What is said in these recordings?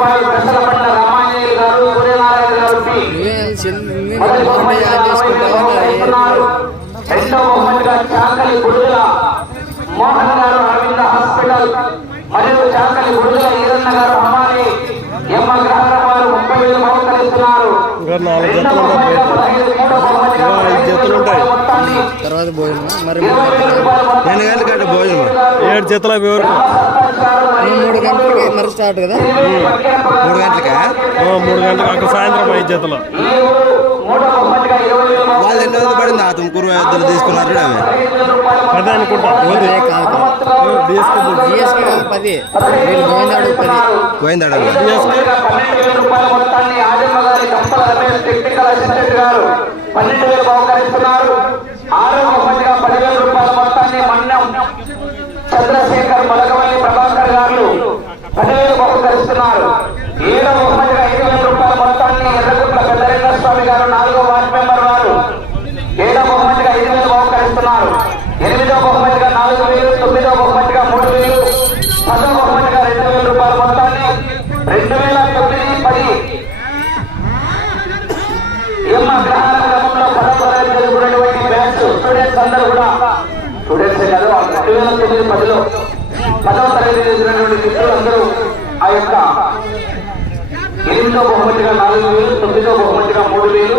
రూపాయలు పెసరపట్ల రామాంజనేయులు గారు సూర్యనారాయణ గారు పి. మొదటి బహుమతిగా నలభై వేల రూపాయలు ఇస్తున్నారు. రెండవ బహుమతిగా చాకలి గుడుగుల మోహన్ గారు అరవింద హాస్పిటల్ మరియు చాకలి గుడుగుల ఈరన్న గారు హమాలి ఎమ్మ గ్రహాల వారు ముప్పై వేలు బహుకరిస్తున్నారు ఇంకా నాలుగు ఉన్నాయి బహుమతిగా తర్వాత భోజనం మరి మొత్తాన్ని ఎన్ని గంటలకంటే భోజనం ఏడు వరకు. మరియు మూడు గంటలకి మరి స్టార్ట్ కదా? మూడు గంటలకా? మూడు గంటలకు అక్కడ సాయంత్రం ఐదు వేల వాళ్ళు ఎన్ని రోజులు పడింది? ఆ తుమ్కూరు ఇద్దరు తీసుకున్నారు పది అనుకుంటా. డిఎస్కే కాదు పది వీళ్ళు గోవిందాడు పది. పన్నెండు వేల రూపాయల మొత్తాన్ని ఆజమ్మ గారి కంపల రమేష్ టెక్నికల్ అసిస్టెంట్ గారు పన్నెండు వేలు బహుకరిస్తున్నారు. బహుమతిగా పదివేల రూపాయల మొత్తాన్ని మన్నం చంద్రశేఖర్ మలకవల్లి ప్రభాకర్ గారు పదివేలు బహుకరిస్తున్నారు. ఏడవ బహుమతిగా ఐదు వేల రూపాయల మొత్తాన్ని ఎర్రగుట్ల పెద్దరెడ్డి స్వామి గారు నాలుగో వార్డు మెంబర్ వారు ఏడవ బహుమతిగా ఐదు వేలు బహుకరిస్తున్నారు ఎనిమిదవ బహుమతిగా నాలుగు వేలు తొమ్మిదవ బహుమతిగా మూడు వేలు పదవ బహుమతిగా రెండు వేల రూపాయల మొత్తాన్ని రెండు వేల తొమ్మిది పది ఎమ్మ గ్రహాల క్రమంలో పదవ తరగతి చదువుకున్నటువంటి బ్యాచ్ స్టూడెంట్స్ అందరూ కూడా స్టూడెంట్స్ కాదు ఆ రెండు వేల తొమ్మిది పదిలో పదవ తరగతి చదివినటువంటి అందరూ ఆ యొక్క ఎనిమిదో బహుమతిగా నాలుగు వేలు తొమ్మిదో బహుమతిగా మూడు వేలు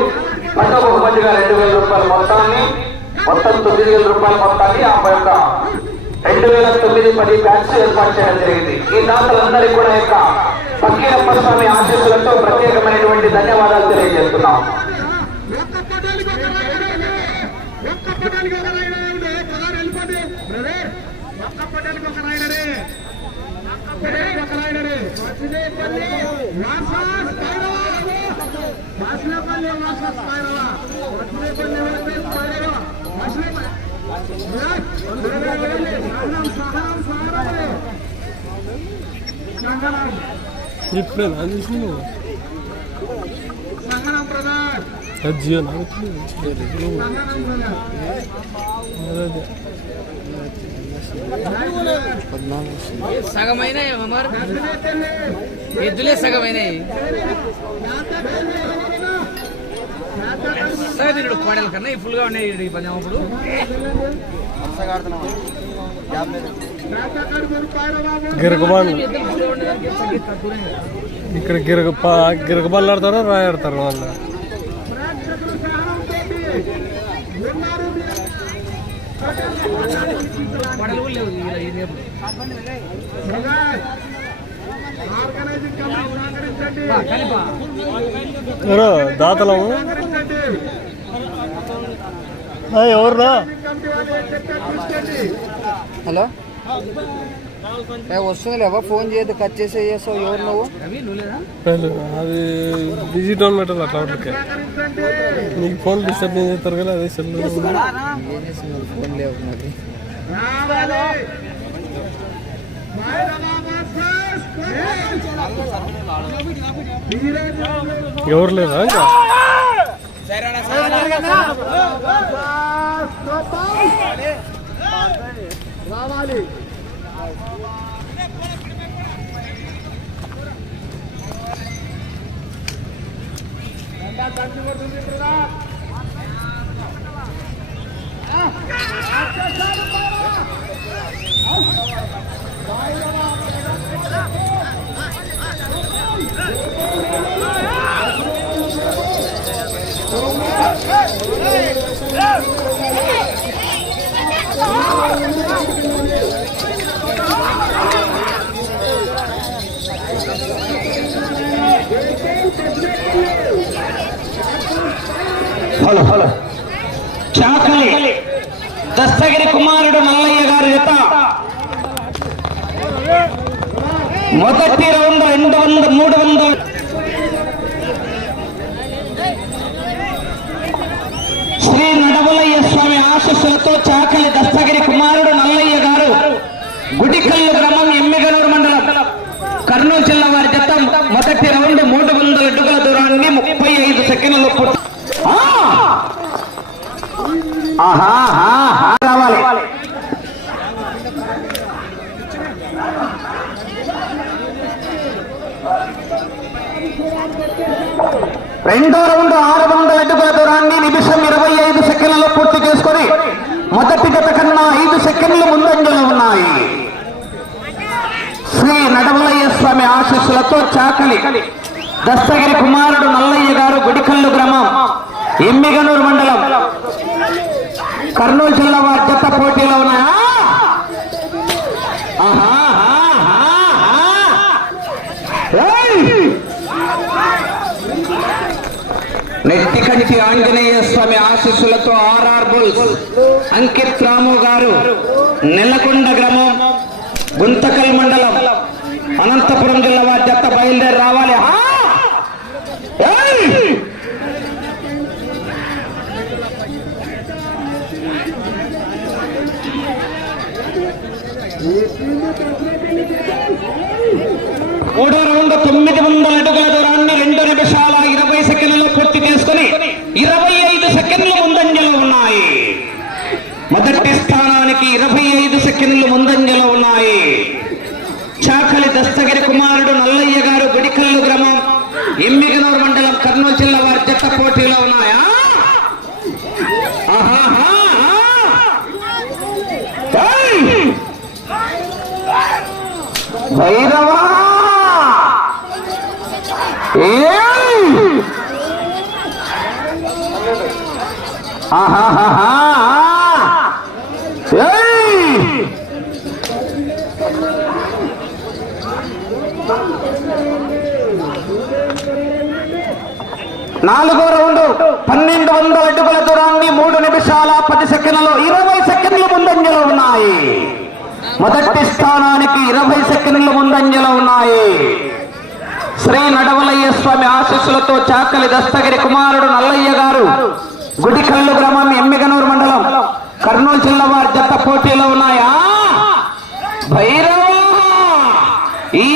పదో బహుమతిగా రెండు వేల రూపాయల మొత్తాన్ని మొత్తం తొమ్మిది వేల రూపాయల మొత్తాన్ని ఆ యొక్క రెండు వేల తొమ్మిది పది బ్యాచ్ ఏర్పాటు చేయడం జరిగింది. ఈ దాతలందరికీ కూడా యొక్క పక్కీరప్ప స్వామి ఆశీస్సులతో ప్రత్యేకమైనటువంటి ధన్యవాదాలు తెలియజేస్తున్నాం. ఇప్పుడే నా చూసిన జియో నాకు అదే మరి? ఎద్దులే సగమైనాయి సగదినుడు కోడల కన్నా ఈ ఫుల్గా ఉన్నాయి ఈ అప్పుడు. గిరకబాండ్ ఇక్కడ గిరక గిరకబాళ్ళు ఆడతారా రాయి ఆడతారు వాళ్ళు? కోడలు కూడా లేవు దాతలము? ఎవర్రా? హలో? ఏ వస్తుంది లేవా ఫోన్ చేయద్దు కట్ చేసే చేస్తావు ఎవరు నువ్వు? అది డిజిటల్ మెటల్ అట్లా ఉంటుంది నీకు ఫోన్ డిస్టర్బ్ చేస్తారు కదా అదే సెల్ ఫోన్ లేవు మరి. ఎవరు లేదా ఇంకా? Hello hello. చాకలి. దస్తగిరి కుమారుడు మల్లయ్య గారి జత. మొదటి రౌండ్ రెండు వంద మూడు వందల. శ్రీ నడవలయ్య స్వామి ఆశస్సులతో చాకలి దస్తగిరి కుమారుడు నల్లయ్య గారు గుడికల్లు గ్రామం ఎమ్మిగనూరు మండలం కర్నూలు జిల్లా వారి జత మొదటి రౌండ్ మూడు వందల అడుగుల దూరాన్ని ముప్పై ఐదు సెకండ్లలో పూర్తి ఆ! ఆహా, రావాలి. రెండో రౌండ్ ఆరు వందల అడుగుల దూరాన్ని నిమిషం ఇరవై ఐదు సెకండ్లలో పూర్తి చేసుకొని మొదటి గత కన్నా ఐదు సెకండ్లు ముందంజలో ఉన్నాయి. శ్రీ నడవలయ్య స్వామి ఆశీస్సులతో చాకలి దస్తగిరి కుమారుడు నల్లయ్య గారు గుడికల్లు గ్రామం ఎమ్మిగనూరు మండలం కర్నూలు జిల్లా వారి జత పోటీలో ఉన్నాయా? ఆహా, ఆహా, నెట్టికంటి ఆంజనేయ స్వామి ఆశీస్సులతో ఆర్ఆర్ బుల్స్. అంకిత్ రాము గారు నెల్లకొండ గ్రామం గుంతకల్ మండలం అనంతపురం జిల్లా వారి జత బయలుదేరి రావాలి. మూడో రౌండ్ తొమ్మిది వందల అడుగుల దూరాన్ని రెండు నిమిషాల ఇరవై సెకండ్లలో పూర్తి చేసుకుని ఇరవై ఐదు సెకండ్లు ముందంజలో ఉన్నాయి. మొదటి స్థానానికి ఇరవై ఐదు సెకండ్లు ముందంజలో ఉన్నాయి. చాకలి దస్తగిరి కుమారుడు నల్లయ్య గారు గుడికల్లు గ్రామం ఎమ్మిగనూరు మండలం కర్నూలు జిల్లా వారి జట్ట పోటీలో ఉన్నాయా ఆహాహా! ఏయ్! భైరవా నాలుగో రౌండ్ పన్నెండు వందల అడుగుల దూరాన్ని మూడు నిమిషాల పది సెకండ్లలో ఇరవై సెకండ్లు ముందంజలో ఉన్నాయి. మొదటి స్థానానికి ఇరవై సెకండ్ల ముందంజలో ఉన్నాయి. శ్రీ నడవలయ్య స్వామి ఆశీస్సులతో చాకలి దస్తగిరి కుమారుడు నల్లయ్య గారు గుడికల్లు గ్రామం ఎమ్మిగనూరు మండలం కర్నూలు జిల్లా వారి జత పోటీలో ఉన్నాయా. భైరవ ఈ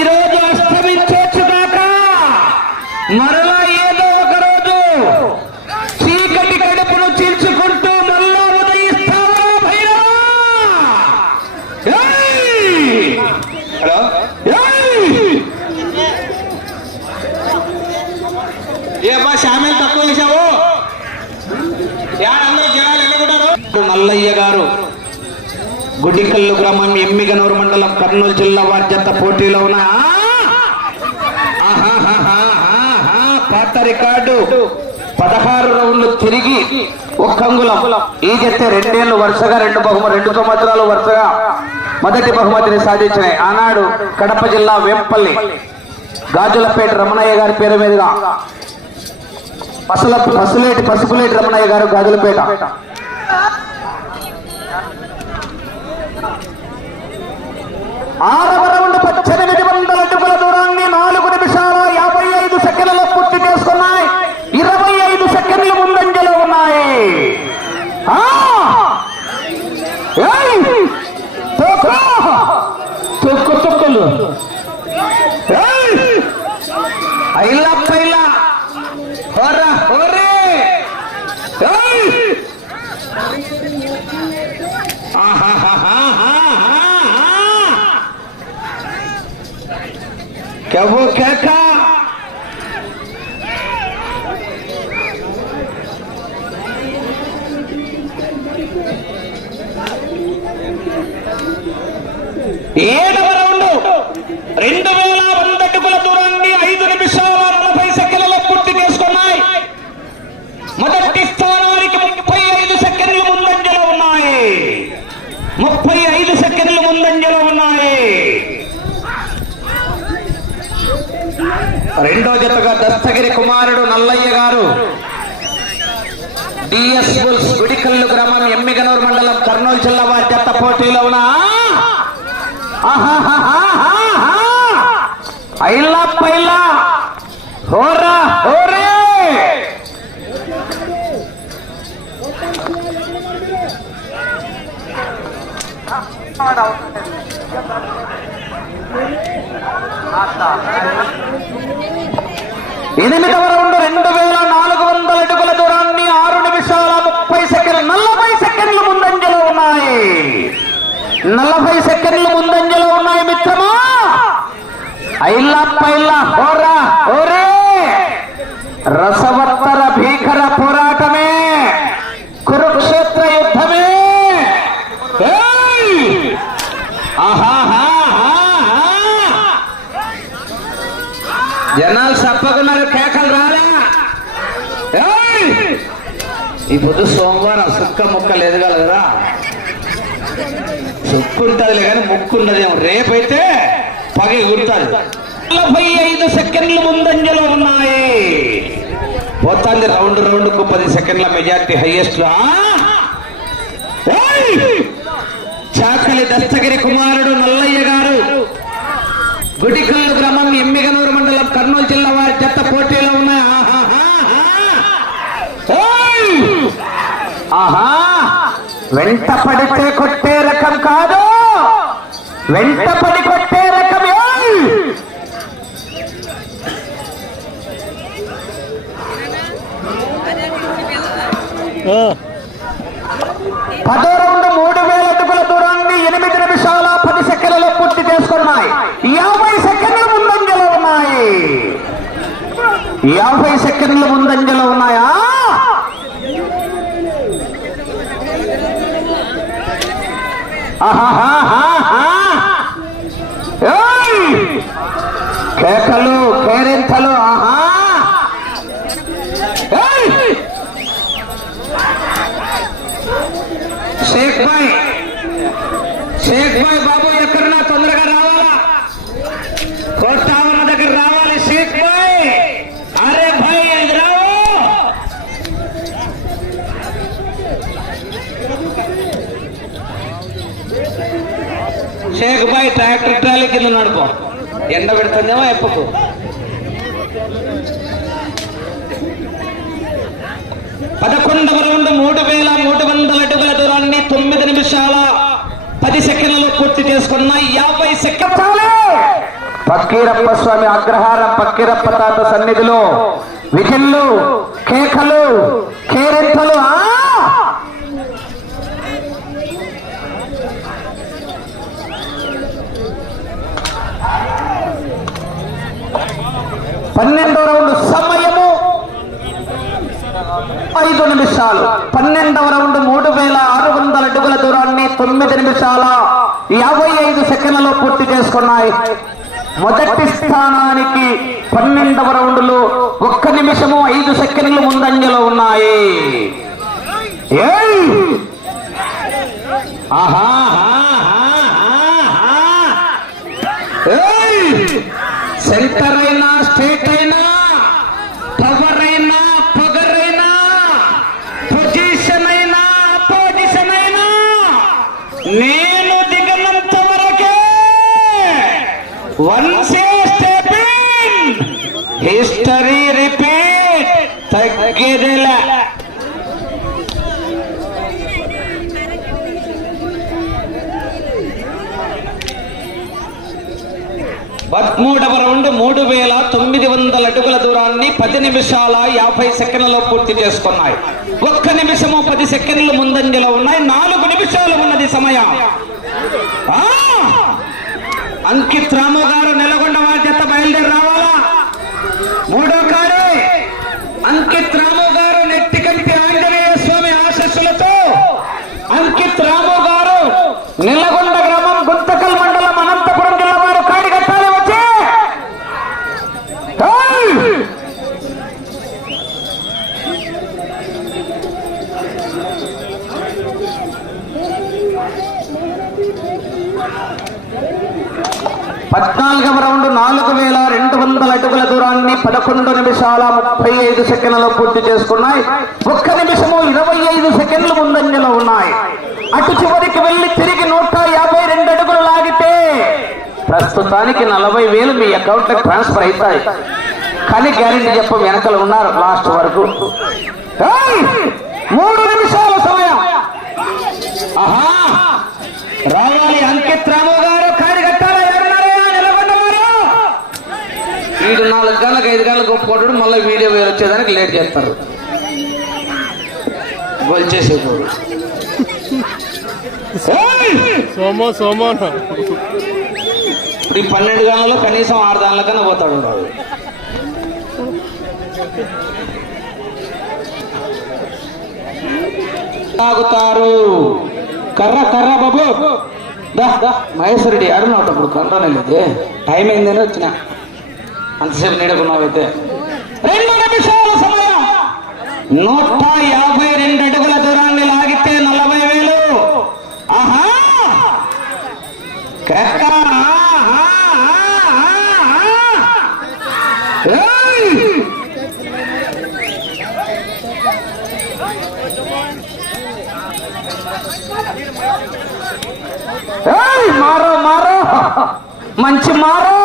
గుడికల్లు గ్రామం ఎమ్మిగనూరు మండలం కర్నూలు జిల్లా వారి జత పోటీలో ఉన్న పాత రికార్డు. పదహారు రౌండ్లు తిరిగి ఒక్క అంగుళం. ఈ జత రెండేళ్ళు వరుసగా రెండు బహుమతి రెండు సంవత్సరాలు వరుసగా మొదటి బహుమతిని సాధించినాయి. ఆనాడు కడప జిల్లా వేంపల్లి. గాజులపేట రమణయ్య గారి పేరు మీదుగా. పసుల పసులేటి పసుపులేటి రమణయ్య గారు గాజులపేట. ఆరవ రౌండ్ పద్దెనిమిది వందల అడుగుల దూరాన్ని నాలుగు నిమిషాల యాభై ఐదు సెకండ్లలో పూర్తి చేసుకున్నాయి ఇరవై ఐదు సెకండ్లు ముందంజలో ఉన్నాయి. తొక్కు! తొక్కు తొక్కులు ఏయ్! ఐలా పైలా హోరా హోరే ఏయ్! ఆహాహాహాహాహా! क्या वो क्या था ఏడవ రౌండ్ రెండు రెండో జతగా దత్తగిరి కుమారుడు నల్లయ్య గారు. డిఎస్ బుల్స్ గుడికల్లు గ్రామం ఎమ్మిగనూరు మండలం కర్నూలు జిల్లా వారి జత పోటీలో ఉన్న. ఐలా పైలా హోరా హోరే ఎనిమిదవ రౌండ్ రెండు వేల నాలుగు వందల అడుగుల దూరాన్ని ఆరు నిమిషాల ముప్పై సెకండ్ నలభై సెకండ్లు ముందంజలో ఉన్నాయి. నలభై సెకండ్లు ముందంజలో ఉన్నాయి మిత్రమా? ఐల్లా పైల్లా హోరా పొద్దు సోమవారం సుక్క ముక్క లేదు కలరా సుక్కు ఉంటుందిలే కానీ ముక్కు ఉండదేమో రేపైతే పగ ఎగురుతుంది నలభై ఐదు సెకండ్లు ముందంజలో ఉన్నాయి. పోతాంది రౌండ్ రౌండ్కు పది సెకండ్ల మెజార్టీ హైయెస్ట్ చాకలి దస్తగిరి కుమారుడు నల్లయ్య గారు. గుడికల్లు గ్రామం ఎమ్మిగనూరు మండలం కర్నూలు జిల్లా వారి చెత్త పోటీలో ఉన్నాయి. ఆహా! వెంట పడితే కొట్టే రకం కాదు. వెంట పడి కొట్టే రకం పదో రౌండ్ మూడు వేల అడుగుల దూరాన్ని ఎనిమిది నిమిషాల పది సెకండ్లలో పూర్తి చేసుకున్నాయి. యాభై సెకండ్లు ముందంజలో ఉన్నాయి. యాభై సెకండ్లు ముందంజలో ఉన్నాయా? ha ha ha ha! ఎండ పెడుతుందేమో ఎప్పకు పదకొండవ రౌండ్ మూడు వేల మూడు వందల అడుగుల దూరాన్ని తొమ్మిది నిమిషాల పది సెకండ్లలో పూర్తి చేసుకున్న యాభై సెకండ్లు. పక్కీరప్ప స్వామి అగ్రహారం పక్కీరప్ప తాత సన్నిధిలో విజిల్లు కేకలు కేరింతలు ఆ! పన్నెండో రౌండ్ సమయము ఐదు నిమిషాలు. పన్నెండవ రౌండ్ మూడు వేల ఆరు వందల అడుగుల దూరాన్ని తొమ్మిది నిమిషాల యాభై ఐదు సెకండ్లలో పూర్తి చేసుకున్నాయి. మొదటి స్థానానికి పన్నెండవ రౌండ్లు ఒక్క నిమిషము ఐదు సెకండ్లు ముందంజలో ఉన్నాయి. ఆహా. సెంటర్ అయినా స్టేట్ అయినా పవర్ అయినా పగర్ అయినా పొజిషన్ అయినా అపోజిషన్ అయినా నేను దిగనంత వరకే వన్స్ స్టెప్ హిస్టరీ రిపీట్ తగ్గేదేలా పదమూడవ రౌండ్ మూడు వేల తొమ్మిది వందల అడుగుల దూరాన్ని పది నిమిషాల యాభై సెకండ్లలో పూర్తి చేసుకున్నాయి. ఒక్క నిమిషము పది సెకండ్లు ముందంజలో ఉన్నాయి. నాలుగు నిమిషాలు ఉన్నది సమయం. ఆ! అంకిత్ రాము గారు నెలకొండ వారి చేత బయలుదేరి రావాలా? మూడో కారు అంకిత్ రాము గారు నెట్టికంటి ఆంజనేయ స్వామి ఆశస్సులతో అంకిత్ రాము గారు నిలగొండ గ్రామం గుంతకల్ మండలం అనంతపురం జిల్లా వారు కాడి కట్టాలి వచ్చి ఏయ్! పద్నాలుగవ రౌండ్ నాలుగు వేల రెండు వందల అడుగుల దూరాన్ని పదకొండు నిమిషాల ముప్పై ఐదు సెకండ్లలో పూర్తి చేసుకున్నాయి. ఒక్క నిమిషము ఇరవై ఐదు సెకండ్లు ముందంజలో ఉన్నాయి. అటు చివరికి వెళ్ళి తిరిగి నూట యాభై రెండు అడుగులు లాగితే ప్రస్తుతానికి నలభై వేలు మీ అకౌంట్ ట్రాన్స్ఫర్ అవుతాయి. కానీ గ్యారెంటీ చెప్ప వెనకలు ఉన్నారు లాస్ట్ వరకు. మూడు నిమిషాల సమయం. ఆహా! రావాలి అంకిత్ రాము గారు. వీడు నాలుగు గంటలకు ఐదు గంటలకు ఒప్పుకోవడం మళ్ళీ వీడియో వేరు వచ్చేదానికి లేట్ చేస్తారు. గోల్ చేసేపోడు సోమో సోమో ఇప్పుడు ఈ పన్నెండు గంటలలో కనీసం ఆరు దానిల కన్నా పోతాడు వాడు. తాగుతారు. కర్ర కర్ర బాబు. దా దా. మహేశ్వరుడి అడుగున్నావు అప్పుడు కర్రనే లేదు. టైం అయిందని వచ్చిన. అంతసేపు నీడకున్నావైతే రెండు నిమిషాల సమయం. నూట యాభై రెండు అడుగుల దూరాన్ని లాగితే నలభై వేలు. ఆహా! మారో మారో! మంచి మారో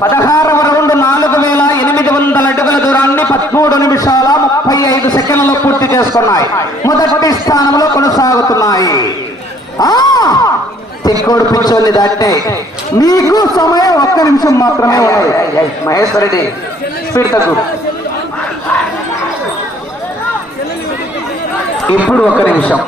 పదహారవ రౌండ్ నాలుగు వేల ఎనిమిది వందల అడుగుల దూరాన్ని పదమూడు నిమిషాల ముప్పై ఐదు సెకండ్లు పూర్తి చేసుకున్నాయి. మొదటి స్థానంలో కొనసాగుతున్నాయి. ఆ! తిక్కోడు పిచ్చోని దాటే. మీకు సమయం ఒక్క నిమిషం మాత్రమే ఉన్నది. మహేశ్వర్ రెడ్డి స్పీడ్ తగ్గు. ఇప్పుడు ఒక్క నిమిషం.